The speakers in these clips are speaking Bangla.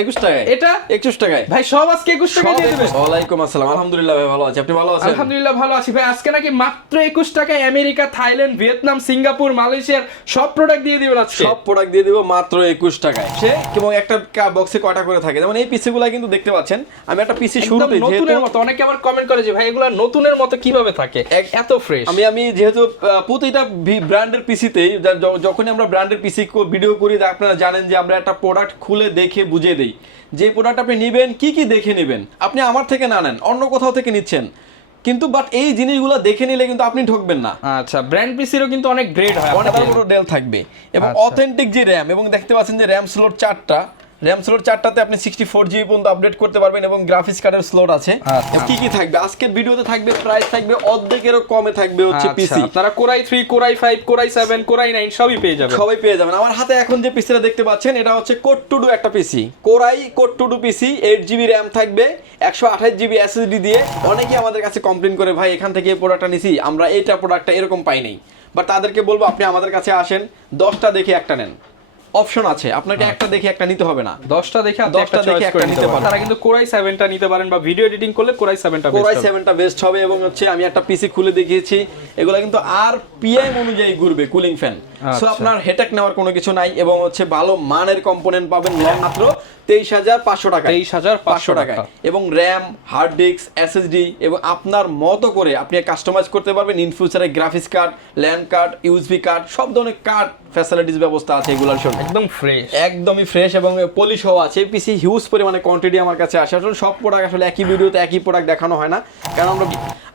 একুশ টাকায়। এটা? একুশ টাকায়। ভাই সব আজকে একুশ টাকা দিয়ে দেবেন। ওয়ালাইকুম আসসালাম। আলহামদুলিল্লাহ ভাই ভালো আছি। আপনি ভালো আছেন? আলহামদুলিল্লাহ ভালো আছি। ভাই আজকে নাকি মাত্র একুশ টাকায় আমেরিকা থাইল্যান্ড ভিয়েতনাম সিঙ্গাপুর মালয়েশিয়ার সব প্রোডাক্ট দিয়ে দিবেন আজকে। সব প্রোডাক্ট দিয়ে দিব মাত্র একুশ টাকায়। সে? এবং একটা বক্সে কটা করে থাকে? যেমন এই কিন্তু দেখতে পাচ্ছেন। আমি একটা পিসি শুরুতে নতুনের মতো অনেকে আবার কমেন্ট করে যে ভাই এগুলা নতুনের মতো কীভাবে থাকে? এত ফ্রেশ আমি আমি যেহেতু প্রতিটা ব্র্যান্ডের পিসিতেই যখনই আমরা ব্র্যান্ডের পিসি ভিডিও করি আপনারা জানেন যে আমরা একটা প্রোডাক্ট খুলে দেখে বুঝে দেই। যে প্রোডাক্ট আপনি নেবেন কি কি দেখে নেবেন আপনি আমার থেকে না নেন অন্য কোথাও থেকে নিচ্ছেন। কিন্তু বাট এই জিনিসগুলো দেখে নিলে কিন্তু আপনি ঠকবেন না। আচ্ছা ব্র্যান্ড পিসিরও কিন্তু অনেক গ্রেড হয় অনেক বড় ডেল থাকবে। এবং আচ্ছা। অথেন্টিক যে র্যাম এবং দেখতে পাচ্ছেন যে র্যাম স্লোট চারটা র্যাম স্লোট চারটাতে আপনি সিক্সটি ফোর জিবি পর্যন্ত আপডেট করতে পারবেন এবং গ্রাফিক্স কার্ডের স্লোট আছে। আচ্ছা। কি কি থাকবে? আজকের ভিডিওতে থাকবে প্রাইস থাকবে অর্ধেকেরও কমে থাকবে হচ্ছে আচ্ছা, পিসি আপনারা core i three core i five core i seven core i nine সবই পেয়ে যাবেন। সবাই পেয়ে যাবেন। আমার হাতে এখন যে পিসিটা দেখতে পাচ্ছেন এটা হচ্ছে কোড টু ডু একটা PC core i core two duo PC eight GB RAM থাকবে একশো আঠাশ জিবি এসএসডি দিয়ে। অনেকেই আমাদের কাছে কমপ্লেন করে ভাই এখান থেকে এই প্রোডাক্টটা নিছি আমরা এইটা প্রোডাক্টটা এরকম পাই নাই। বাট তাদেরকে বলব আপনি আমাদের কাছে আসেন দশটা দেখে একটা নেন। অপশন আছে। আপনাকে একটা দেখে একটা নিতে হবে না। দশটা দেখে দশটা দেখে একটা নিতে পারেন। তারা কিন্তু কোরাই সেভেনটা নিতে পারেন বা ভিডিও এডিটিং করলে কোরাই সেভেনটা কোরাই সেভেনটা বেস্ট হবে। এবং হচ্ছে আমি একটা পিসি খুলে দেখিয়েছি। এগুলো কিন্তু আর পিএম অনুযায়ী ঘুরবে কুলিং ফ্যান সো। আপনার হেটাক নেওয়ার কোনো কিছু নাই এবং হচ্ছে ভালো মানের কম্পোনেন্ট পাবেন মাত্র তেইশ হাজার পাঁচশো টাকা তেইশ হাজার পাঁচশো টাকায়। এবং র্যাম হার্ড ডিস্ক এসএসডি এবং আপনার মতো করে আপনি কাস্টমাইজ করতে পারবেন। ইন ফিউচারে graphics card LAN card USB card সব ধরনের কার্ড ফ্যাসিলিটিস ব্যবস্থা আছে এগুলোর সঙ্গে একদম ফ্রেশ একদমই ফ্রেশ এবং পলিশ হওয়া আছে। পিসি হিউজ পরিমাণে কোয়ান্টিটি আমার কাছে আসে। আসলে সব প্রোডাক্ট আসলে একই ভিডিওতে একই প্রোডাক্ট দেখানো হয় না। কারণ আমরা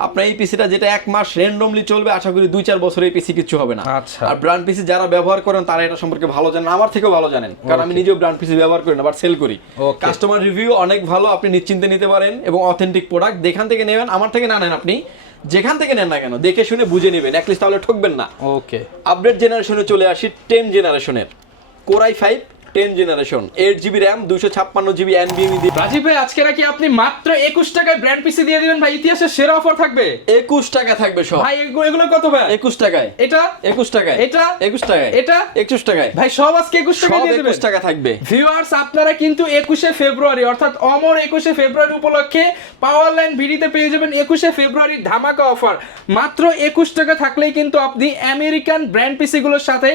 আপনার এই পিসিটা যেটা এক মাস র্যান্ডমলি চলবে আশা করি দুই চার বছর এই পিসি কিছু হবে না। আচ্ছা। আর ব্র্যান্ড পিসি যারা ব্যবহার করেন তারা এটা সম্পর্কে ভালো জানেন আমার থেকেও ভালো জানেন। কারণ আমি নিজেও ব্র্যান্ড পিসি ব্যবহার করি না বাট সেল করি। কাস্টমার রিভিউ অনেক ভালো আপনি নিশ্চিন্তে নিতে পারেন এবং অথেন্টিক প্রোডাক্ট যেখান থেকে নেবেন আমার থেকে না নেন আপনি। যেখান থেকে নেন না কেন দেখে শুনে বুঝে নেবেন অ্যাটলিস্ট তাহলে ঠকবেন না। ওকে আপডেট জেনারেশনে চলে আসি টেন জেনারেশনের core i five ten generation eight GB RAM দুশো ছাপ্পান্ন জিবি এনবিএমি দিয়ে। রাজীব ভাই আজকে নাকি আপনি মাত্র একুশ টাকায় ব্র্যান্ড পিসি দিয়ে দিবেন ভাই ইতিহাসের সেরা অফার থাকবে। একুশ টাকা থাকবে সব। ভাই এগুলো কত ভাই? একুশ টাকায়। এটা? একুশ টাকায়। এটা? একুশ টাকায়। এটা? একুশ টাকায়। ভাই সব আজকে একুশ টাকা দিয়ে একুশ টাকা থাকবে। ভিউয়ার্স আপনারা কিন্তু একুশে ফেব্রুয়ারি অর্থাৎ অমর একুশে ফেব্রুয়ারি উপলক্ষে পাওয়ার লাইন ভিডিতে পেয়ে যাবেন একুশে ফেব্রুয়ারির ধামাকা অফার মাত্র একুশ টাকা থাকলেই কিন্তু আপনি আমেরিকান ব্র্যান্ড পিসিগুলোর সাথে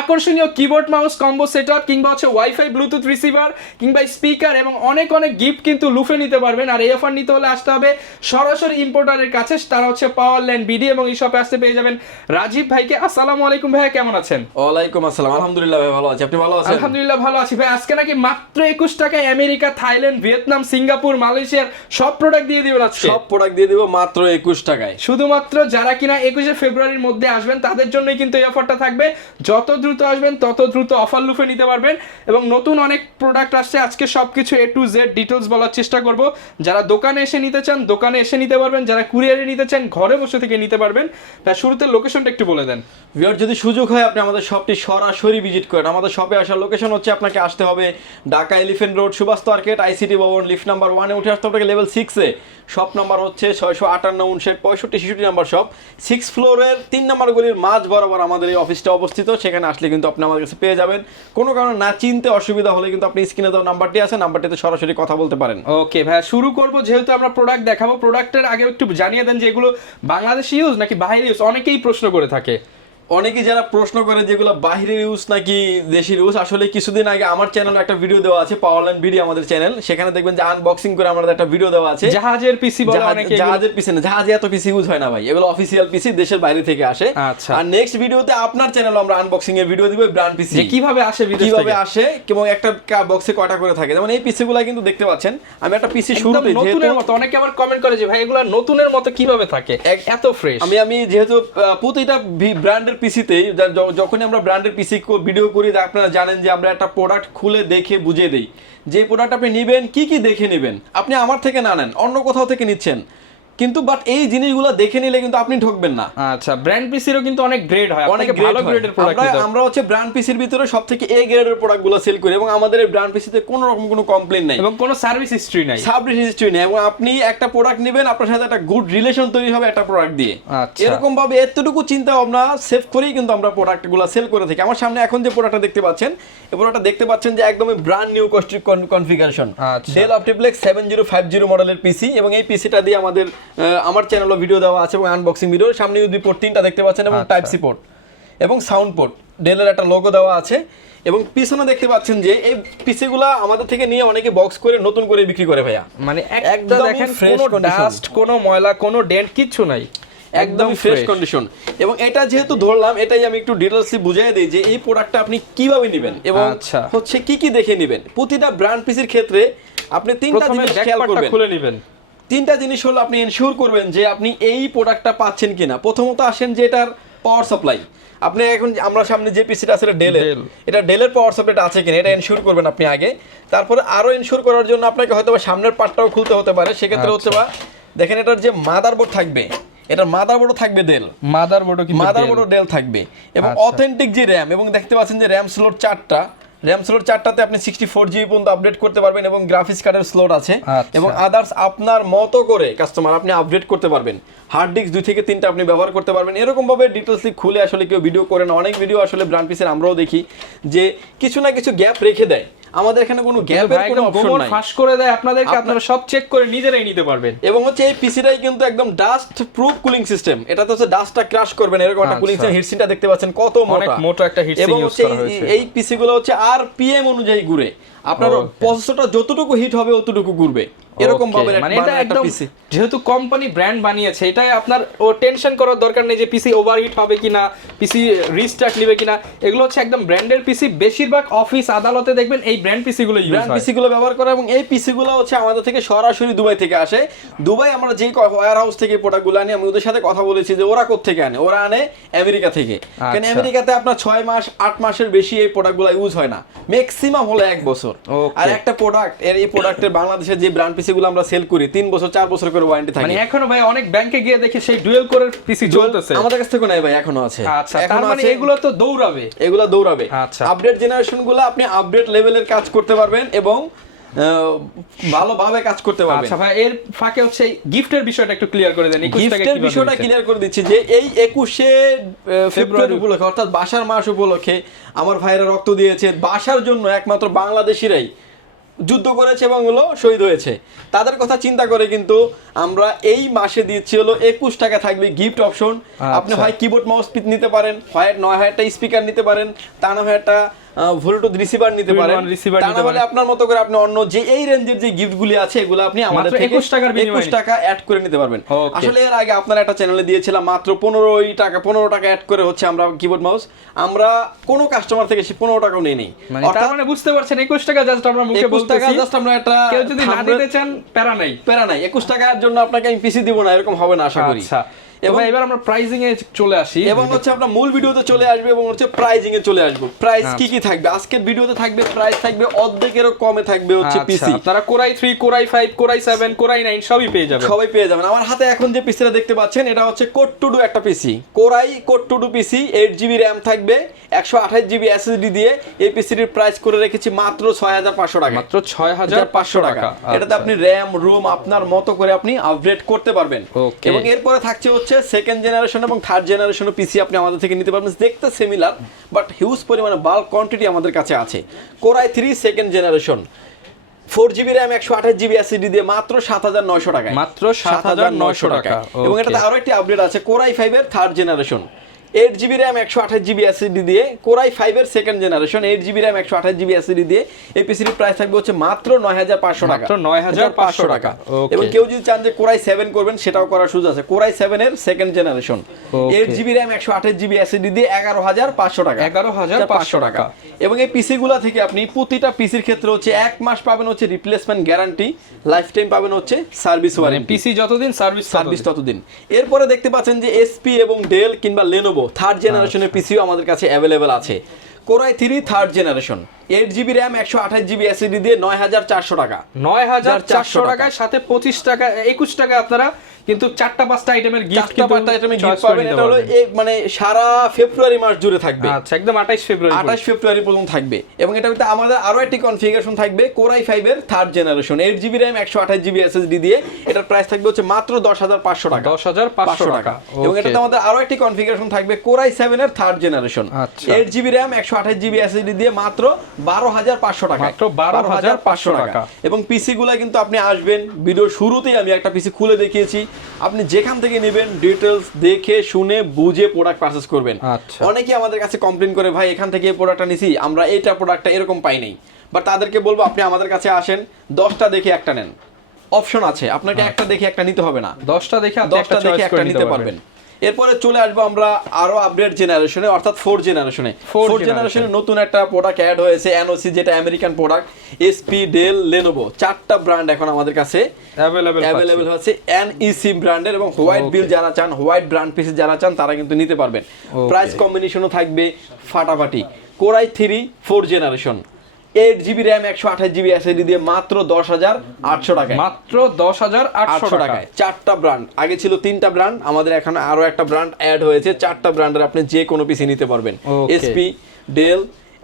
আকর্ষণীয় কিবোর্ড মাউস কম্বো সেট কিংবা হচ্ছে ওয়াইফাই ব্লুটুথ রিসিভার কিংবা স্পিকার এবং অনেক অনেক গিফট কিন্তু লুফে নিতে পারবেন। আর এই অফার নিতে হলে আসতে হবে সরাসরি ইম্পোর্টারের কাছে। তারা হচ্ছে পাওয়ার লাইন বিডি এবং এই শপে আসতে পেয়ে যাবেন রাজীব ভাইকে। আসসালামু আলাইকুম ভাইয়া কেমন আছেন? ওয়ালাইকুম আসসালাম। আলহামদুলিল্লাহ ভাই ভালো আছি। আপনি ভালো আছেন? আলহামদুলিল্লাহ ভালো আছি ভাই। আজকে নাকি মাত্র একুশ টাকায় আমেরিকা থাইল্যান্ড ভিয়েতনাম সিঙ্গাপুর মালয়েশিয়ার সব প্রোডাক্ট দিয়ে দিবেন আজকে। সব প্রোডাক্ট দিয়ে দিব মাত্র একুশ টাকায়। শুধুমাত্র যারা কিনা একুশে ফেব্রুয়ারির মধ্যে আসবেন তাদের জন্যই কিন্তু এই অফারটা থাকবে। যত দ্রুত আসবেন তত দ্রুত অফার লুফে নিতে পারবেন। এবং নতুন অনেক প্রোডাক্ট আসছে। আজকে সব কিছু এ টু জেড ডিটেলস বলার চেষ্টা করব। যারা দোকানে এসে নিতে চান, দোকানে এসে নিতে পারবেন। যারা কুরিয়ারে নিতে চান, ঘরে বসে থেকে নিতে পারবেন। তা শুরুতে লোকেশনটা একটু বলে দেন। ভিউয়ার যদি সুযোগ হয়, আপনি আমাদের শপটি সরাসরি ভিজিট করেন। আমাদের শপে আসার লোকেশন হচ্ছে আপনাকে আসতে হবে Dhaka Elephant Road Subhash market ICT ভবন লিফট নাম্বার ওয়ানে উঠে আসতে হবে। লেভেল সিক্সে শপ নাম্বার হচ্ছে ছয়শো আটান্ন, উনষাট, পঁয়ষট্টি, ছেষট্টি নাম্বার শপ সিক্স ফ্লোরের তিন নাম্বার গলির মাঝ বরাবর আমাদের এই অফিসটা অবস্থিত। সেখানে আসলে কিন্তু আপনি আমাদের কাছে পেয়ে যাবেন। কোনো কারণে না চিনতে অসুবিধা হলে কিন্তু আপনি স্ক্রিনে দেওয়া নাম্বারটি আছে নাম্বারটিতে সরাসরি কথা বলতে পারেন। ওকে ভাই শুরু করব, যেহেতু আমরা প্রোডাক্ট দেখাবো প্রোডাক্টের আগে একটু জানিয়ে দেন যে এগুলো বাংলাদেশি ইউজ নাকি বাইরে ইউজ অনেকেই প্রশ্ন করে থাকে। অনেকে যারা প্রশ্ন করে যেগুলো বাহিরের ইউজ নাকি দেশের ইউজ আসলে কিছুদিন আগে আমার চ্যানেলে একটা ভিডিও দেওয়া আছে পাওয়ারল্যান্ড ভিডিও আমাদের চ্যানেল সেখানে দেখবেন যে আনবক্সিং করে আমাদের একটা ভিডিও দেওয়া আছে। জাহাজের পিসি জাহাজের পিসি না জাহাজে এত পিসি ইউজ হয় না ভাই। এগুলো অফিসিয়াল পিসি দেশের বাইরে থেকে আসে। আচ্ছা। আর নেক্সট ভিডিওতে আপনার চ্যানেলে আমরা আনবক্সিং এর ভিডিও দিব ব্র্যান্ড পিসি কীভাবে আসে কীভাবে আসে এবং একটা বক্সে কটা করে থাকে। যেমন এই পিসি গুলা কিন্তু দেখতে পাচ্ছেন আমি একটা পিসি শুরুতে নতুনের মতো অনেকে আবার কমেন্ট করে যে ভাই এগুলো নতুনের মতো কীভাবে থাকে? এত ফ্রেশ আমি আমি যেহেতু প্রতিটা ব্র্যান্ডের পিসিতেই যখনই আমরা ব্র্যান্ডের পিসি ভিডিও করি আপনারা জানেন যে আমরা একটা প্রোডাক্ট খুলে দেখে বুঝে দিই। যে প্রোডাক্ট আপনি নেবেন, কি কি দেখে নেবেন? আপনি আমার থেকে না নেন, অন্য কোথাও থেকে নিচ্ছেন। কিন্তু বাট এই জিনিসগুলো দেখে নিলে কিন্তু আপনি ঠকবেন না। আচ্ছা ব্র্যান্ড পিসিরও কিন্তু অনেক গ্রেড হয়। অনেক ভালো গ্রেডের প্রোডাক্ট আমরা হচ্ছে ব্র্যান্ড পিসির ভিতরে সব থেকে এ গ্রেডের প্রোডাক্টগুলো সেল করি এবং আমাদের এই ব্র্যান্ড পিসিতে কোনো রকম কোনো কমপ্লেন নাই। এবং কোনো সার্ভিস হিস্ট্রি নাই। সার্ভিস হিস্ট্রি নেই এবং আপনি একটা প্রোডাক্ট নেবেন আপনার সাথে একটা গুড রিলেশন তৈরি হবে একটা প্রোডাক্ট দিয়ে। আচ্ছা। এরকম ভাবে এতটুকু চিন্তা ভাবনা সেভ করেই কিন্তু আমরা প্রোডাক্টগুলো সেল করে থাকি। আমার সামনে এখন যে প্রোডাক্টটা দেখতে পাচ্ছেন এই প্রোডাক্টটা দেখতে পাচ্ছেন যে একদমই brand new caustic configuration. Dell OptiPlex seven zero five zero মডেলের পিসি এবং এই পিসিটা দিয়ে আমাদের আমার চ্যানেলও ভিডিও দেওয়া আছে এবং আনবক্সিং ভিডিও সামনে ইউবি পোর্ট তিনটা দেখতে পাচ্ছেন এবং। টাইপ সি পোর্ট এবং সাউন্ড পোর্ট ডেলের একটা লোগো দেওয়া আছে এবং পিছনে দেখতে পাচ্ছেন যে এই পিসিগুলা আমাদের থেকে নিয়ে অনেকে বক্স করে নতুন করে বিক্রি করে ভাইয়া। মানে একটা একদমই দেখেন কোনো ডাস্ট কোনো ময়লা কোনো ডেন্ট কিচ্ছু নাই। একদম ফ্রেশ কন্ডিশন এবং এটা যেহেতু ধরলাম এটাই আমি একটু ডিটেলসলি বুঝিয়ে দিই যে এই প্রোডাক্টটা আপনি কীভাবে নেবেন এবং আচ্ছা। হচ্ছে কি কি দেখে নেবেন। প্রতিটা ব্র্যান্ড পিসির ক্ষেত্রে আপনি তিনটা জিনিস খেয়াল করবেন। খুলে নেবেন। তিনটা জিনিস হলো আপনি এনশিওর করবেন যে আপনি এই প্রোডাক্টটা পাচ্ছেন কিনা। প্রথমত আসেন যে এটার পাওয়ার সাপ্লাই আপনি এখন আমরা সামনে যে পিসিটা আছে এটা ডেলের এটা ডেলের পাওয়ার সাপ্লাইটা আছে কিনা এটা এনশিওর করবেন আপনি আগে। তারপরে আরও এনশিওর করার জন্য আপনাকে হয়তো বা সামনের পার্টটাও খুলতে হতে পারে। সেক্ষেত্রে হচ্ছে বা দেখেন এটার যে মাদারবোর্ড থাকবে এটার মাদারবোর্ডও থাকবে ডেল মাদার মাদারবোর্ডও কিন্তু মাদারবোর্ডও ডেল থাকবে। এবং আচ্ছা। অথেন্টিক যে র্যাম এবং দেখতে পাচ্ছেন যে র্যাম স্লোট চারটা র্যাম স্লোট চারটাতে আপনি সিক্সটি ফোর জিবি পর্যন্ত আপডেট করতে পারবেন এবং গ্রাফিক্স কার্ডের স্লোট আছে। আচ্ছা। এবং আদার্স আপনার মতো করে কাস্টমার আপনি আপডেট করতে পারবেন। হার্ড ডিস্ক দুই থেকে তিনটা আপনি ব্যবহার করতে পারবেন। এরকম ভাবে ডিটেলসলি খুলে আসলে কেউ ভিডিও করেন অনেক ভিডিও আসলে ব্র্যান্ড পিসের আমরাও দেখি যে কিছু না কিছু গ্যাপ রেখে দেয়। আমাদের এখানে কোনো গ্যাপের কোনো অপশন নাই। ফাঁস করে দেয় আপনাদেরকে আপনার- সব চেক করে নিজেরাই নিতে পারবেন। এবং হচ্ছে এই পিসিটাই কিন্তু একদম ডাস্ট প্রুফ কুলিং সিস্টেম এটা তো হচ্ছে ডাস্টটা ক্রাশ করবে না এরকম একটা কুলিং সিস্টেম হিটসিনটা দেখতে পাচ্ছেন কত মোটা। মোটা একটা হিটসিন ইউজ করা হয়েছে। এই পিসি গুলো হচ্ছে আর পিএম অনুযায়ী ঘুরে। আপনার. প্রসেসরটা যতটুকু হিট হবে ততটুকু ঘুরবে। এরকম ভাবে মানে এটা একদম যেহেতু কোম্পানি ব্র্যান্ড বানিয়েছে এটাই আপনার ও টেনশন করার দরকার নেই যে পিসি ওভারহিট হবে কিনা পিসি রিস্টার্ট নেবে কিনা এগুলো হচ্ছে একদম ব্র্যান্ডের পিসি বেশিরভাগ অফিস আদালতে দেখবেন এই ব্র্যান্ড পিসি গুলো ইউজ ব্র্যান্ড হয়। পিসি গুলো ব্যবহার করা এবং এই পিসি গুলো হচ্ছে আমাদের থেকে সরাসরি দুবাই থেকে আসে। দুবাই আমরা যে ওয়্যার হাউস থেকে প্রোডাক্টগুলো আনি আমি ওদের সাথে কথা বলেছি যে ওরা থেকে আনে? ওরা আনে আমেরিকা থেকে। কারণ আচ্ছা। আমেরিকাতে আপনার ছয় মাস আট মাসের বেশি এই প্রোডাক্টগুলো ইউজ হয় না। ম্যাক্সিমাম হলো এক বছর। আর একটা প্রোডাক্টের এই প্রোডাক্টের বাংলাদেশের যে ব্র্যান্ড পিসি গুলো আমরা সেল করি তিন বছর চার বছর করে ওয়ারেন্টি থাকে। মানে এখনও ভাই অনেক ব্যাংকে গিয়ে দেখি সেই ডুয়েল কোরের পিসি চলতেছে। আমাদের কাছ থেকে নাই ভাই এখনও আছে। আচ্ছা তার মানে এগুলো তো দৌড়াবে। এগুলা দৌড়াবে। আচ্ছা। আপডেট জেনারেশনগুলো আপনি আপডেট লেভেলের কাজ করতে পারবেন এবং ভালোভাবে কাজ করতে পারবেন। আচ্ছা ভাই এর ফাঁকে হচ্ছে গিফটের বিষয়টা একটু ক্লিয়ার করে দেন 21 গিফটের বিষয়টা ক্লিয়ার করে দিচ্ছি যে এই একুশে ফেব্রুয়ারি উপলক্ষে অর্থাৎ বাসার মাস উপলক্ষে আমার ভাইরা রক্ত দিয়েছে। বাসার জন্য একমাত্র বাংলাদেশিরাই যুদ্ধ করেছে এবং হলো শহীদ হয়েছে তাদের কথা চিন্তা করে কিন্তু আমরা এই মাসে দিচ্ছি হলো একুশ টাকা থাকবে গিফট অপশন আপনি আচ্ছা। হয় কিবোর্ড মাউস নিতে পারেন হয় নয় হাজারটা স্পিকার নিতে পারেন তা না হয় একটা ভোল্টুথ রিসিভার নিতে পারেন। তা নিতে পারেন। আপনার মতো করে আপনি অন্য যে এই রেঞ্জের যে গিফটগুলি আছে এগুলো আপনি আমাদের 21 টাকার বিনিময়ে। 21 টাকা অ্যাড করে নিতে পারবেন। আসলে এর আগে আপনার একটা চ্যানেলে দিয়েছিলাম মাত্র পনেরোই টাকা পনেরো টাকা অ্যাড করে হচ্ছে আমরা কিবোর্ড মাউস আমরা কোনো কাস্টমার থেকে সে পনেরো টাকাও নেই নেই। মানে তার মানে বুঝতে পারছেন 21 টাকা জাস্ট আমরা মুখে একুশ টাকা জাস্ট আমরা একটা কেউ যদি না দিতে চান প্যারা নাই। প্যারা নাই। একুশ টাকার জন্য আপনাকে আমি পিসি দিব না এরকম হবে না আশা করি। আচ্ছা। এবং এবং এবার আমরা প্রাইজিং এ চলে আসি। এবং হচ্ছে আমরা মূল ভিডিওতে চলে আসবে এবং হচ্ছে প্রাইজিং এ চলে আসব। প্রাইস আচ্ছা। কি কি থাকবে? আজকের ভিডিওতে থাকবে প্রাইস থাকবে অর্ধেকেরও কমে থাকবে হচ্ছে আচ্ছা, PC core i 3 core i 5 core i 7 core i 9 সবই পেয়ে যাবেন সবাই পেয়ে যাবেন। আমার হাতে এখন যে পিসিটা দেখতে পাচ্ছেন এটা হচ্ছে কোড টু ডু একটা PC core i core two duo PC eight GB RAM থাকবে একশো আঠাশ জিবি এসএসডি দিয়ে এই পিসিটির প্রাইস করে রেখেছি মাত্র ছয় হাজার পাঁচশো টাকা মাত্র 6500 টাকা। এটাতে আপনি র্যাম রুম আপনার মতো করে আপনি আপগ্রেড করতে পারবেন। এবং এরপরে থাকছে হচ্ছে সেকেন্ড জেনারেশন এবং থার্ড জেনারেশন পিসি আপনি আমাদের থেকে নিতে পারবেন। দেখতে সিমিলার বাট হিউজ পরিমাণে বাল্ক কোয়ান্টিটি আমাদের কাছে আছে। Core i three second generation four GB RAM একশো আঠাশ জিবি এসিডি দিয়ে মাত্র সাত হাজার নয়শো টাকা মাত্র 7900 টাকা। এবং এটাতে আরও একটি আপডেট আছে কোরাই ফাইভের third generation eight GB RAM একশো আঠাশ জিবি এসিডি দিয়ে কোরাই ফাইভের second generation eight GB RAM একশো আঠাশ জিবি এসিডি দিয়ে এই পিসির প্রাইস থাকবে হচ্ছে মাত্র নয় হাজার পাঁচশো টাকা। মাত্র 9,500 টাকা। এবং কেউ যদি চান যে কোরাই সেভেন করবেন সেটাও করার সুযোগ আছে। কোরাই সেভেন এর second generation. Eight GB RAM একশো আঠাশ জিবি এসিডি দিয়ে এগারো হাজার পাঁচশো টাকা। 11,500 টাকা। এবং এই পিসি গুলা থেকে আপনি প্রতিটা পিসির ক্ষেত্রে হচ্ছে এক মাস পাবেন হচ্ছে রিপ্লেসমেন্ট গ্যারান্টি লাইফ টাইম পাবেন হচ্ছে সার্ভিস ওয়ারেন্টি পিসি যতদিন সার্ভিস সার্ভিস ততদিন। এরপরে দেখতে পাচ্ছেন যে এসপি এবং ডেল কিংবা লেনোভো থার্ড জেনারেশনের পিসিও আমাদের কাছে অ্যাভেলেবেল আছে। Core i three third generation eight GB RAM একশো আঠাশ জিবি এসিডি দিয়ে নয় হাজার চারশো টাকা। নয় হাজার চারশো 400 টাকায় সাথে পঁচিশ টাকা একুশ টাকা আপনারা কিন্তু চারটা পাঁচটা আইটেমের গিফট চারটা পাঁচটা আইটেমে গিফট পাবেন এটা হলো এই মানে সারা ফেব্রুয়ারি মাস জুড়ে থাকবে। আচ্ছা একদম আঠাইশ ফেব্রুয়ারি আঠাশ ফেব্রুয়ারি পর্যন্ত থাকবে। এবং এটা ভিতরে আমাদের আরও একটি কনফিগারেশন থাকবে কোরাই ফাইভের third generation eight GB RAM একশো আঠাশ জিবি এসএসডি দিয়ে এটার প্রাইস থাকবে হচ্ছে মাত্র দশ হাজার পাঁচশো টাকা। দশ হাজার পাঁচশো টাকা। এবং এটাতে আমাদের আরও একটি কনফিগারেশন থাকবে কোরাই সেভেন এর থার্ড জেনারেশন আচ্ছা। এইট জিবি র্যাম একশো আঠাশ জিবি এসএসডি দিয়ে মাত্র বারো হাজার পাঁচশো টাকা। মাত্র 12,500 টাকা। এবং পিসি গুলা কিন্তু আপনি আসবেন ভিডিওর শুরুতেই আমি একটা পিসি খুলে দেখিয়েছি। আপনি যেখান থেকে নেবেন ডিটেলস দেখে শুনে বুঝে প্রোডাক্ট পারচেস করবেন। আচ্ছা। অনেকে আমাদের কাছে কমপ্লেন করে ভাই এখান থেকে প্রোডাক্টটা নিছি আমরা এটা প্রোডাক্টটা এরকম পাই নাই। বাট তাদেরকে বলব আপনি আমাদের কাছে আসেন দশটা দেখে একটা নেন। অপশন আছে আপনাকে একটা দেখে একটা নিতে হবে না। দশটা দেখে আপনি দশটা দেখে একটা নিতে পারবেন। এরপরে চলে আসব আমরা আরও আপডেট জেনারেশনে অর্থাৎ ফোর জেনারেশনে ফোর। জেনারেশনে নতুন একটা প্রোডাক্ট অ্যাড হয়েছে এনওসি যেটা American product HP Dell Lenovo চারটা ব্র্যান্ড এখন আমাদের কাছে অ্যাভেলেবেল হচ্ছে। এনইসি ব্র্যান্ডের এবং হোয়াইট বিল যারা চান হোয়াইট ব্র্যান্ড পিসে যারা চান তারা কিন্তু নিতে পারবেন. প্রাইস কম্বিনেশনও থাকবে ফাটাফাটি। Core i three four generation eight GB RAM একশো আঠাশ জিবি এসএসডি দিয়ে মাত্র দশ হাজার আটশো টাকায়। মাত্র দশ হাজার আটশো টাকায়। চারটা ব্র্যান্ড আগে ছিল তিনটা ব্র্যান্ড আমাদের এখানে আরও একটা ব্র্যান্ড অ্যাড হয়েছে। চারটা ব্র্যান্ডের আপনি যে কোনো পিসি নিতে পারবেন. এসপি ডেল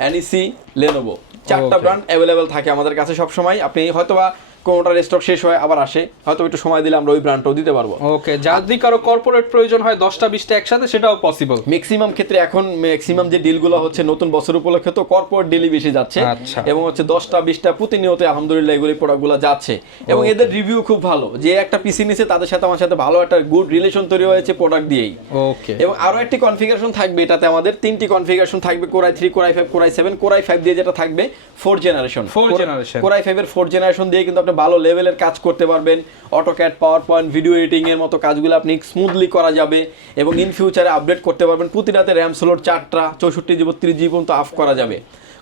এনইসি লেনোভো চারটা. ব্র্যান্ড অ্যাভেলেবেল থাকে আমাদের কাছে সবসময়। আপনি হয়তোবা কোনোটার স্টক শেষ হয় আবার আসে। হয়তো একটু সময় দিলে আমরা ওই ব্র্যান্ডটাও দিতে পারব। ওকে যদি কারও কর্পোরেট প্রয়োজন হয় দশটা বিশটা একসাথে সেটাও পসিবল ম্যাক্সিমাম ক্ষেত্রে এখন ম্যাক্সিমাম যে ডিলগুলো হচ্ছে নতুন বছর উপলক্ষে তো কর্পোরেট ডিলই বেশি যাচ্ছে। আচ্ছা। এবং হচ্ছে দশটা বিশটা প্রতিনিয়ত আলহামদুলিল্লাহ এগুলি প্রোডাক্টগুলো যাচ্ছে। এবং এদের রিভিউ খুব ভালো। যে একটা পিসি নিছে তাদের সাথে আমার সাথে ভালো একটা গুড রিলেশন তৈরি হয়েছে প্রোডাক্ট দিয়েই। ওকে এবং আরও একটি কনফিগারেশন থাকবে এটাতে আমাদের। তিনটি কনফিগারেশন থাকবে core i three core i five core i seven core i five দিয়ে যেটা থাকবে four generation Four generation core i ফাইভের ফোর জেনারেশন দিয়ে কিন্তু আপনি ভালো লেভেলের কাজ করতে পারবেন। অটোক্যাট পাওয়ার পয়েন্ট ভিডিও এডিটিংয়ের মতো কাজগুলো আপনি স্মুথলি করা যাবে এবং ইন ফিউচারে আপডেট করতে পারবেন। প্রতিটাতে র্যাম স্লোর চারটা, চৌষট্টি জিবি ত্রিশ জিবি পর্যন্ত আফ করা যাবে।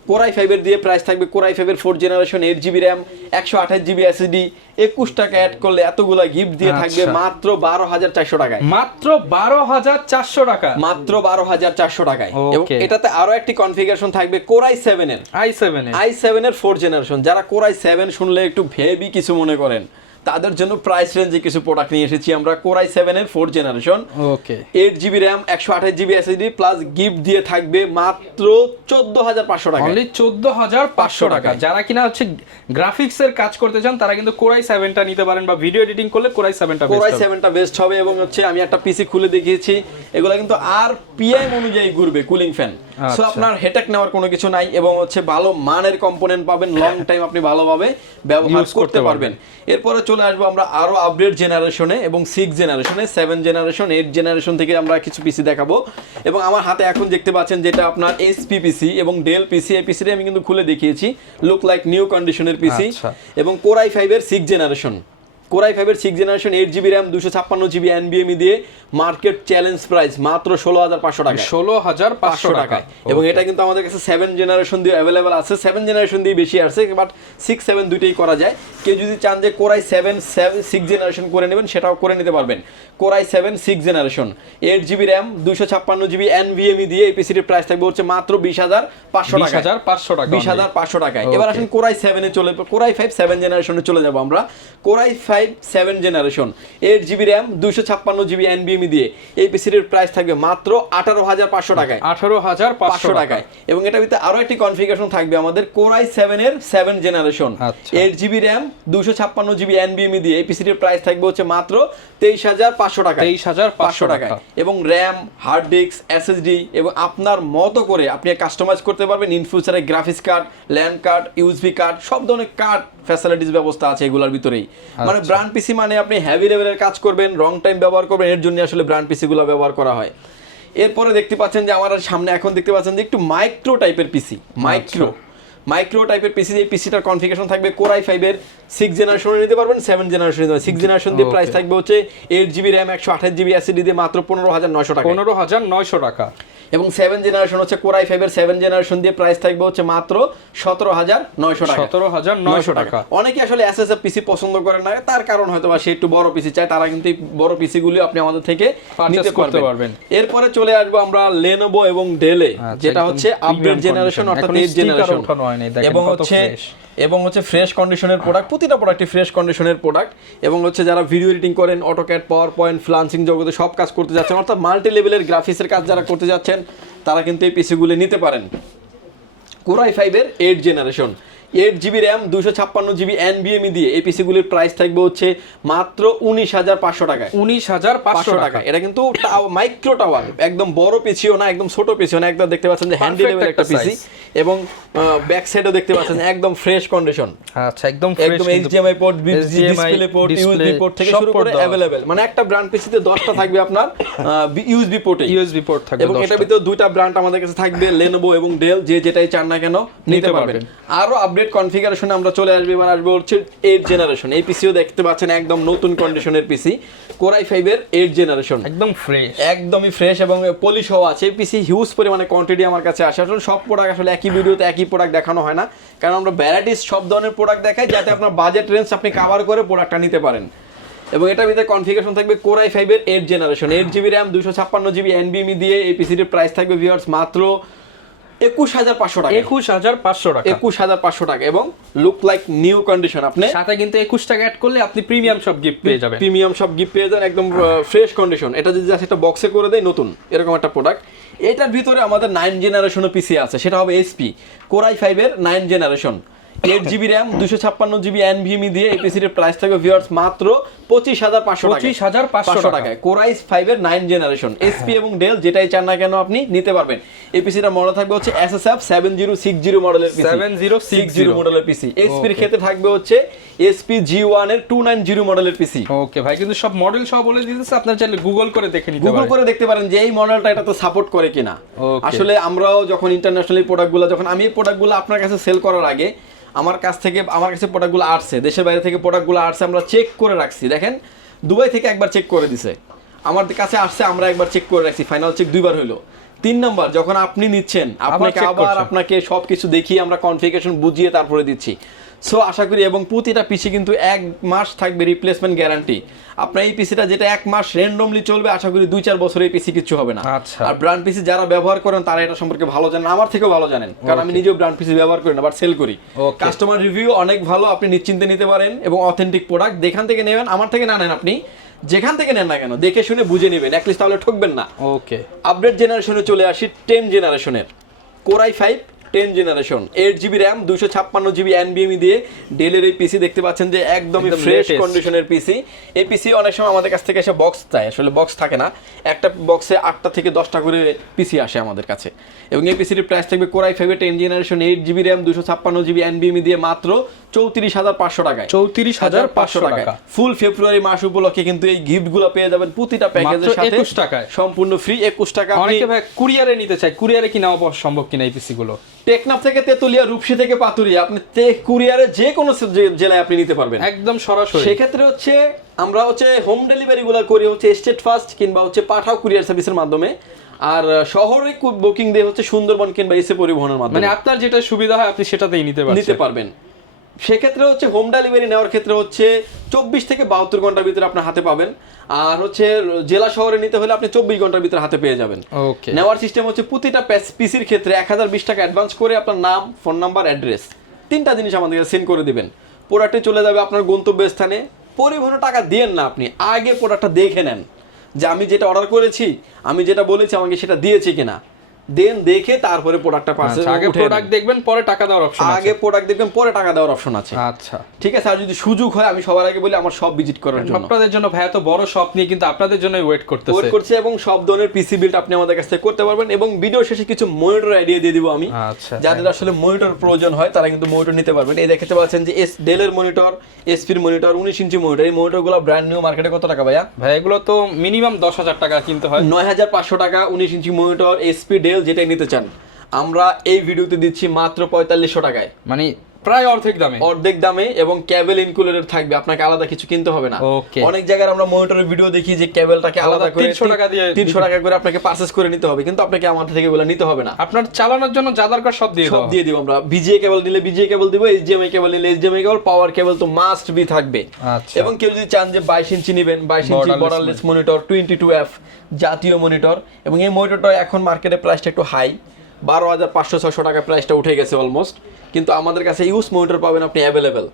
কোরাই ফাইভের দিয়ে প্রাইস থাকবে কোরাই ফাইভের four generation eight GB RAM একশো আঠাশ জিবি এসএসডি একুশ টাকা অ্যাড করলে এতগুলা গিফট দিয়ে থাকবে আচ্ছা। মাত্র বারো হাজার চারশো টাকায়। মাত্র বারো হাজার চারশো টাকা। মাত্র বারো হাজার চারশো টাকায়। এবং এটাতে আরও একটি কনফিগারেশন থাকবে কোরাই সেভেন এর। আই সেভেন আই সেভেন এর ফোর জেনারেশন যারা কোরাই সেভেন শুনলে একটু ভেবি কিছু মনে করেন। তাদের জন্য প্রাইস রেঞ্জে কিছু প্রোডাক্ট নিয়ে এসেছি আমরা কোরাই সেভেন এর four generation okay eight GB RAM একশো আঠাশ জিবি এসএসডি প্লাস গিফট দিয়ে থাকবে মাত্র চোদ্দ হাজার পাঁচশো টাকা অনলি চোদ্দ হাজার পাঁচশো টাকা যারা কিনা হচ্ছে গ্রাফিক্স এর কাজ করতে চান তারা কিন্তু কোরাই সেভেনটা নিতে পারেন বা ভিডিও এডিটিং করলে কোরাই সেভেনটা কোরাই সেভেনটা বেস্ট হবে। এবং হচ্ছে আমি একটা পিসি খুলে দেখিয়েছি। এগুলো কিন্তু আর পিএম অনুযায়ী ঘুরবে কুলিং ফ্যান সো। আপনার হেটেক নেওয়ার কোনো কিছু নাই এবং হচ্ছে ভালো মানের কম্পোনেন্ট পাবেন লং টাইম আপনি ভালোভাবে ব্যবহার করতে পারবেন। এরপরে চলে আসব আমরা আরও আপডেট জেনারেশনে এবং সিক্স জেনারেশনে সেভেন জেনারেশন এইট জেনারেশন থেকে আমরা কিছু পিসি দেখাবো। এবং আমার হাতে এখন দেখতে পাচ্ছেন যেটা আপনার এসপি পিসি এবং ডেল পিসি এই পিসিটা আমি কিন্তু খুলে দেখিয়েছি। লুক লাইক নিউ কন্ডিশনের পিসি। এবং কোরাই ফাইভের সিক্স জেনারেশন কোরাই ফাইভের six generation eight GB RAM দুশো ছাপ্পান্ন জিবি এনবিএমই দিয়ে মার্কেট চ্যালেঞ্জ প্রাইস মাত্র ষোলো হাজার পাঁচশো টাকা ষোলো হাজার পাঁচশো পাঁচশো টাকা। টাকায় এবং এটা কিন্তু আমাদের কাছে সেভেন জেনারেশন দিয়ে অ্যাভেলেবেল আছে। সেভেন জেনারেশন দিয়ে বেশি আসছে বাট সিক্স সেভেন দুইটাই করা যায়। কেউ যদি চান যে কোরাই সেভেন সিক্স জেনারেশন করে নেবেন সেটাও করে নিতে পারবেন। Core i seven six generation eight GB RAM দুশো ছাপ্পান্ন জিবি এনভিএমই দিয়ে এই পিসিটির প্রাইস থাকবে হচ্ছে মাত্র বিশ হাজার পাঁচশো টাকা হাজার পাঁচশো টাকা বিশ হাজার পাঁচশো টাকায়। এবার. আসেন কোরাই সেভেনে চলে কোরাই ফাইভ সেভেন জেনারেশনে চলে যাব আমরা। Core i five seven generation eight GB RAM দুশো ছাপ্পান্ন জিবি এনবিএমই দিয়ে। এই পিসিটির প্রাইস থাকবে মাত্র আঠারো হাজার পাঁচশো টাকায়। আঠারো হাজার পাঁচশো টাকায়। এবং এটার ভিতরে আরও একটি কনফিগারেশন থাকবে আমাদের কোরাই সেভেন এর সেভেন জেনারেশন আচ্ছা। এইট জিবি র্যাম দুশো ছাপ্পান্ন জিবি এনবিএমই দিয়ে। এই পিসিটির প্রাইস থাকবে হচ্ছে মাত্র তেইশ হাজার পাঁচশো টাকা তেইশ হাজার পাঁচশো টাকা। এবং র্যাম হার্ড ডিস্ক এসএসডি এবং আপনার মতো করে আপনি কাস্টমাইজ করতে পারবেন। ইন ফিউচারে graphics card LAN card USB card সব ধরনের কার্ড ফ্যাসিলিটিস ব্যবস্থা আছে এগুলোর ভিতরেই। মানে আচ্ছা। ব্র্যান্ড পিসি মানে আপনি হেভি লেভেলের কাজ করবেন রং টাইম ব্যবহার করবেন এর জন্য আসলে ব্র্যান্ড পিসিগুলো ব্যবহার করা হয়। এরপরে দেখতে পাচ্ছেন যে আমার সামনে এখন দেখতে পাচ্ছেন যে একটু মাইক্রো টাইপের পিসি মাইক্রো মাইক্রো টাইপের পিসি এই পিসিটার কনফিগারেশন থাকবে কোরাই ফাইভের সিক্স জেনারেশনে নিতে পারবেন সেভেন জেনারেশন নিতে সিক্স জেনারেশন দিয়ে প্রাইস থাকবে হচ্ছে এইট জিবি র্যাম একশো আঠাশ জিবি এসিডি দিয়ে মাত্র পনেরো হাজার নয়শো টাকা পনেরো হাজার নয়শো টাকা। এবং সেভেন জেনারেশন হচ্ছে কোরাই ফাইভের সেভেন জেনারেশন দিয়ে প্রাইস থাকবে হচ্ছে মাত্র সতেরো হাজার নয়শো টাকা। সতেরো হাজার নয়শো টাকা। অনেকে আসলে এসএসএফ পিসি পছন্দ করে না তার কারণ হয়তো বা সে একটু বড় পিসি চায় তারা কিন্তু বড় পিসি গুলি আপনি আমাদের থেকে নিতে পারবেন। এরপরে চলে আসব আমরা লেনোভো এবং ডেলে আচ্ছা, যেটা হচ্ছে আপডেট জেনারেশন অর্থাৎ এইট জেনারেশন এবং হচ্ছে এবং হচ্ছে ফ্রেশ কন্ডিশনের প্রোডাক্ট প্রতিটা প্রোডাক্টই ফ্রেশ কন্ডিশনের প্রোডাক্ট এবং হচ্ছে যারা ভিডিও এডিটিং করেন অটোক্যাট পাওয়ার পয়েন্ট ফ্লান্সিং জগতে সব কাজ করতে যাচ্ছেন অর্থাৎ মাল্টি লেভেলের গ্রাফিক্সের কাজ যারা করতে যাচ্ছেন তারা কিন্তু এই পিসিগুলো নিতে পারেন। কোরাই ফাইভের eight generation eight GB RAM দুশো ছাপ্পান্ন জিবি এনবিএমই দিয়ে এই পিসিগুলির প্রাইস থাকবে হচ্ছে মাত্র উনিশ হাজার পাঁচশো টাকায়। উনিশ হাজার পাঁচশো টাকা। এটা কিন্তু মাইক্রো টাওয়ার একদম বড় পিছিও না একদম ছোট পিছিও না একদম দেখতে পাচ্ছেন যে হ্যান্ডি লেভেল একটা পিসি। এবং ব্যাক সাইডও দেখতে পাচ্ছেন একদম ফ্রেশ কন্ডিশন আচ্ছা একদম একদম HDMI port display port USB port থেকে শুরু করে অ্যাভেলেবেল মানে একটা ব্র্যান্ড পিসিতে 10টা থাকবে আপনার ইউএসবি পোর্টে ইউএসবি পোর্ট থাকবে এবং এটার 10টা। ভিতরে দুইটা ব্র্যান্ড আমাদের কাছে থাকবে লেনোভো এবং ডেল যে যেটাই চান না কেন নিতে পারবেন। আরও আপডেট কনফিগারেশনে আমরা চলে আসবে এবার আসবে হচ্ছে এইট জেনারেশন এই পিসিও দেখতে পাচ্ছেন একদম নতুন কন্ডিশনের পিসি কোরাই ফাইভের এইট জেনারেশন একদম ফ্রেশ একদমই ফ্রেশ এবং পলিশ হওয়া আছে। এই পিসি হিউজ পরিমাণে কোয়ান্টিটি আমার কাছে আসে। আসলে সব প্রোডাক্ট আসলে একই ভিডিওতে একই প্রোডাক্ট দেখানো হয় না। কারণ আমরা ভ্যারাইটিস সব ধরনের প্রোডাক্ট দেখাই যাতে আপনার বাজেট রেঞ্জ আপনি কাভার করে প্রোডাক্টটা নিতে পারেন। এবং এটার ভিতরে কনফিগারেশন থাকবে কোরাই ফাইভের eight generation eight GB RAM দুশো ছাপ্পান্ন জিবি এনবিএমই দিয়ে এই পিসিটির প্রাইস থাকবে ভিওয়ার্স মাত্র একুশ হাজার পাঁচশো টাকা। একুশ হাজার পাঁচশো টাকা। একুশ হাজার পাঁচশো টাকা এবং লুক লাইক নিউ কন্ডিশন আপনি সাথে কিন্তু একুশ টাকা অ্যাড করলে আপনি প্রিমিয়াম সব গিফট পেয়ে যাবেন। প্রিমিয়াম সব গিফট পেয়ে যান একদম ফ্রেশ কন্ডিশন এটা যদি একটা বক্সে করে দেয় নতুন এরকম একটা প্রোডাক্ট এটার ভিতরে আমাদের নাইন জেনারেশনও পিসি আছে সেটা হবে এসপি কোরাই ফাইভের nine generation eight GB RAM দুশো ছাপ্পান্ন জিবি এনভিএমই দিয়ে এই পিসিটির প্রাইস থাকবে ভিউয়ার্স মাত্র পঁচিশ হাজার পাঁচশো টাকা। পঁচিশ হাজার পাঁচশো পাঁচশো টাকা। টাকায় কোরাই ফাইভের নাইন জেনারেশন এসপি এবং ডেল যেটাই চান না কেন আপনি নিতে পারবেন। এই পিসিটার মডেল থাকবে হচ্ছে S S F seven zero six zero মডেলের পিসি 7060 মডেলের পিসি এসপির. ক্ষেত্রে থাকবে হচ্ছে এসপি জি ওয়ানের টু নাইন জিরো মডেলের পিসি ওকে ভাই কিন্তু সব মডেল সব বলে দিতেছে আপনার চাইলে গুগল করে দেখে নিতে গুগল করে দেখতে পারেন যে এই মডেলটা এটা তো সাপোর্ট করে কিনা। আসলে আমরাও যখন ইন্টারন্যাশনালি প্রোডাক্টগুলো যখন আমি এই প্রোডাক্টগুলো আপনার কাছে সেল করার আগে আমার কাছ থেকে আমার কাছে প্রোডাক্টগুলো আসছে দেশের বাইরে থেকে প্রোডাক্টগুলো আসছে আমরা চেক করে রাখছি। দেখেন দুবাই থেকে একবার চেক করে দিছে। আমার কাছে আসছে আমরা একবার চেক করে রাখছি। ফাইনাল চেক দুইবার হইল। তিন নাম্বার যখন আপনি নিচ্ছেন আপনাকে আবার। আপনাকে সবকিছু দেখিয়ে আমরা কনফিগারেশন বুঝিয়ে তারপরে দিচ্ছি। সো আশা করি এবং প্রতিটা পিসি কিন্তু এক মাস থাকবে রিপ্লেসমেন্ট গ্যারান্টি আপনার এই পিসিটা যেটা এক মাস র্যান্ডমলি চলবে আশা করি দুই চার বছর এই পিসি কিছু হবে না। আচ্ছা। আর ব্র্যান্ড পিসি যারা ব্যবহার করেন তারা এটা সম্পর্কে ভালো জানেন আমার থেকেও ভালো জানেন। কারণ আমি নিজেও ব্র্যান্ড পিসি ব্যবহার করি না বাট সেল করি। কাস্টমার রিভিউ অনেক ভালো আপনি নিশ্চিন্তে নিতে পারেন এবং অথেন্টিক প্রোডাক্ট যেখান থেকে নেবেন আমার থেকে না নেন আপনি যেখান থেকে নেন না কেন দেখে শুনে বুঝে নেবেন অ্যাটলিস্ট তাহলে ঠকবেন না। ওকে আপডেট জেনারেশনে চলে আসি টেন জেনারেশনের core i five ten generation. Eight GB RAM দুশো ছাপ্পান্ন জিবি এনবিএমই দিয়ে ডেলের এই পিসি দেখতে পাচ্ছেন যে একদমই ফ্রেশ কন্ডিশনের পিসি এই পিসি অনেক সময় আমাদের কাছ থেকে এসে বক্স চায় আসলে বক্স থাকে না। একটা বক্সে আটটা থেকে দশটা করে পিসি আসে আমাদের কাছে। এবং এই পিসির প্রাইস থাকবে কোরাই ফাইভে ten generation eight GB RAM দুশো ছাপ্পান্ন জিবি এনবিএমই দিয়ে মাত্র চৌত্রিশ হাজার পাঁচশো টাকায়। চৌত্রিশ হাজার পাঁচশো টাকা। ফুল ফেব্রুয়ারি মাস উপলক্ষে কিন্তু এই গিফটগুলো পেয়ে যাবেন প্রতিটা প্যাকেজের সাথে। 21 টাকায়। সম্পূর্ণ ফ্রি একুশ টাকা অনেকে ভাই কুরিয়ারে নিতে চায়। কুরিয়ারে কি নেওয়া সম্ভব কিনা এই পিসি গুলো টেকনাফ থেকে তেতুলিয়া রূপসী থেকে পাতুরিয়া আপনি কুরিয়ারে যে কোনো জেলায় আপনি নিতে পারবেন। একদম সরাসরি। সেক্ষেত্রে হচ্ছে আমরা হচ্ছে হোম ডেলিভারি গুলো করি হচ্ছে স্টেট ফার্স্ট কিংবা হচ্ছে পাঠাও কুরিয়ার সার্ভিসের মাধ্যমে। আর শহরে বুকিং দিয়ে হচ্ছে সুন্দরবন কিংবা এসে পরিবহনের মানে মাধ্যমে আপনার যেটা সুবিধা হয় আপনি সেটাতেই নিতে পারবেন নিতে পারবেন। সেক্ষেত্রে হচ্ছে হোম ডেলিভারি নেওয়ার ক্ষেত্রে হচ্ছে চব্বিশ থেকে বাহাত্তর ঘণ্টার ভিতরে আপনার হাতে পাবেন। আর হচ্ছে জেলা শহরে নিতে হলে আপনি চব্বিশ ঘণ্টার ভিতরে হাতে পেয়ে যাবেন। ওকে নেওয়ার সিস্টেম হচ্ছে প্রতিটা পিসির ক্ষেত্রে এক হাজার বিশ টাকা অ্যাডভান্স করে আপনার নাম ফোন নাম্বার অ্যাড্রেস তিনটা জিনিস আমাদেরকে সেন্ড করে দিবেন। প্রোডাক্টে চলে যাবে আপনার গন্তব্য স্থানে পরিবহনের টাকা দিয়েন না আপনি আগে প্রোডাক্টটা দেখে নেন। যে আমি যেটা অর্ডার করেছি আমি যেটা বলেছি আমাকে সেটা দিয়েছে কিনা। দেন দেখে তারপরে প্রোডাক্টটা পাশে আচ্ছা, আগে প্রোডাক্ট দেখবেন পরে টাকা দেওয়ার অপশন আছে। আগে প্রোডাক্ট দেখবেন পরে টাকা দেওয়ার অপশন আছে। আচ্ছা। ঠিক আছে আর যদি সুযোগ হয় আমি সবার আগে বলি আমার সব ভিজিট করার জন্য। আপনাদের জন্য ভাই এত বড় শপ নিয়ে কিন্তু আপনাদের জন্য ওয়েট করতেছে। ওয়েট করছে এবং সব ধরনের পিসি বিল্ড আপনি আমাদের কাছ থেকে করতে পারবেন এবং ভিডিও শেষে কিছু মনিটর আইডিয়া দিয়ে দিব আমি। আচ্ছা। যাদের আসলে মনিটর প্রয়োজন হয় তারা কিন্তু মনিটর নিতে পারবেন। এই দেখতে পাচ্ছেন যে এস ডেলের মনিটর এসপির মনিটর উনিশ ইঞ্চি মনিটর এই মনিটরগুলো ব্র্যান্ড নিউ মার্কেটে কত টাকা ভাইয়া? ভাই এগুলো তো মিনিমাম দশ হাজার টাকা কিনতে হয়। নয় হাজার পাঁচশো টাকা উনিশ ইঞ্চি মনিটর এসপি ডেল যেটাই নিতে চান। আমরা এই ভিডিওতে দিচ্ছি মাত্র পঁয়তাল্লিশশো টাকায়। মানে প্রায় অর্ধেক দামে। অর্ধেক দামে এবং ক্যাবেল ইনক্লুডেড থাকবে আপনাকে আলাদা কিছু কিনতে হবে না। অনেক জায়গায় আমরা মনিটরের ভিডিও দেখি যে ক্যাবেলটাকে আলাদা করে 300 টাকা দিয়ে তিনশো টাকা করে আপনাকে পারচেস করে নিতে হবে কিন্তু আপনাকে আমাদের থেকে এগুলো নিতে হবে না। আপনার চালানোর জন্য যা দরকার সব দিয়ে সব দিয়ে দিব আমরা। বিজিএ কেবল নিলে বিজিএ কেবল দিব এইচডিএমআই কেবল নিলে এইচডিএমআই কেবল পাওয়ার কেবল তো মাস্ট বি থাকবে। আচ্ছা। এবং কেউ যদি চান যে বাইশ ইঞ্চি নেবেন বাইশ ইঞ্চি Borderless borderless monitor twenty two F জাতীয় মনিটর এবং এই মনিটরটা এখন মার্কেটে প্রাইসটা একটু হাই বারো হাজার পাঁচশো ছশো টাকা প্রাইসটা উঠে গেছে অলমোস্ট কিন্তু আমাদের কাছে ইউজ মনিটর পাবেন আপনি অ্যাভেলেবেল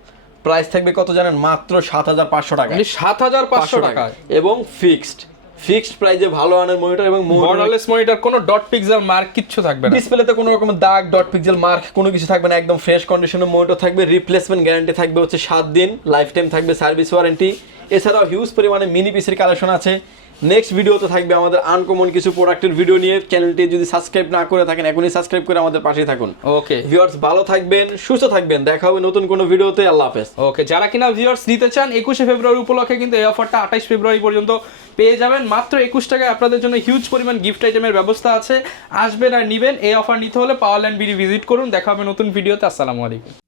প্রাইস থাকবে কত জানেন? মাত্র সাত হাজার পাঁচশো টাকা মানে সাত হাজার পাঁচশো টাকা এবং ফিক্সড ফিক্সড প্রাইসে ভালো মানের মনিটর এবং বর্ডারলেস মনিটর কোনো ডট পিক্সেল মার্ক কিচ্ছু থাকবে না। ডিসপ্লেতে কোনো রকম দাগ ডট পিক্সেল মার্ক কোনো কিছু থাকবে না। একদম ফ্রেশ কন্ডিশনের মনিটর থাকবে। রিপ্লেসমেন্ট গ্যারান্টি থাকবে হচ্ছে সাত দিন। লাইফ টাইম থাকবে সার্ভিস ওয়ারেন্টি এছাড়াও হিউজ পরিমাণে মিনি পিসির কালেকশন আছে। নেক্সট ভিডিওতে থাকবে আমাদের আনকমন কিছু প্রোডাক্টের ভিডিও নিয়ে। চ্যানেলটি যদি সাবস্ক্রাইব না করে থাকেন এখনই সাবস্ক্রাইব করে আমাদের পাশেই থাকুন। ওকে ভিউয়ার্স ভালো থাকবেন সুস্থ থাকবেন। দেখা হবে নতুন কোনো ভিডিওতে আল্লাহ হাফেজ। ওকে যারা কিনা ভিউয়ার্স নিতে চান একুশে ফেব্রুয়ারি উপলক্ষে কিন্তু এই অফারটা আঠাশ ফেব্রুয়ারি পর্যন্ত পেয়ে যাবেন। মাত্র একুশ টাকায় আপনাদের জন্য হিউজ পরিমাণ গিফট আইটেমের ব্যবস্থা আছে। আসবেন আর নিবেন। এই অফার নিতে হলে পাওয়ার ল্যান্ড বিডি ভিজিট করুন। দেখা হবে নতুন ভিডিওতে আসসালামু আলাইকুম।